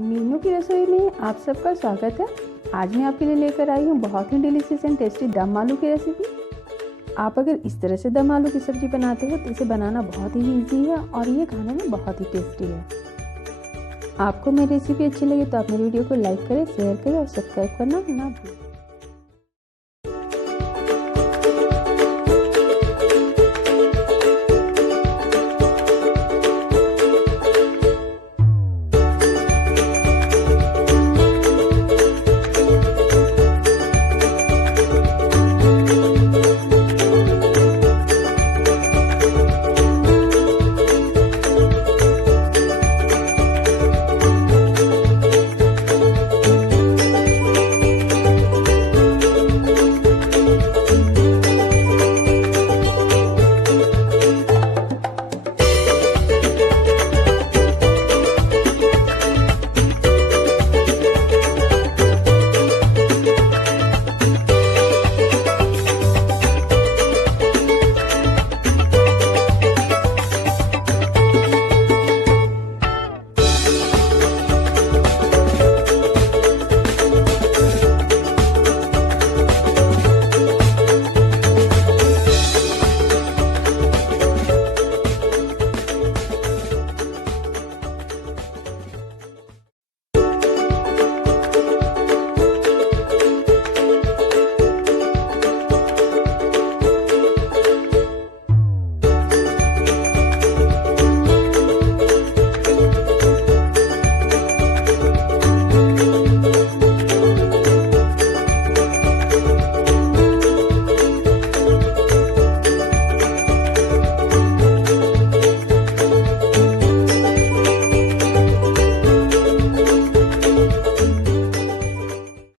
मीनू की रसोई में आप सबका स्वागत है। आज मैं आपके लिए लेकर आई हूँ बहुत ही डिलीशियस एंड टेस्टी दम आलू की रेसिपी। आप अगर इस तरह से दम आलू की सब्जी बनाते हो तो इसे बनाना बहुत ही इजी है और ये खाने में बहुत ही टेस्टी है। आपको मेरी रेसिपी अच्छी लगे तो आप मेरी वीडियो को लाइक करें, शेयर करें और सब्सक्राइब करना ना भूलें।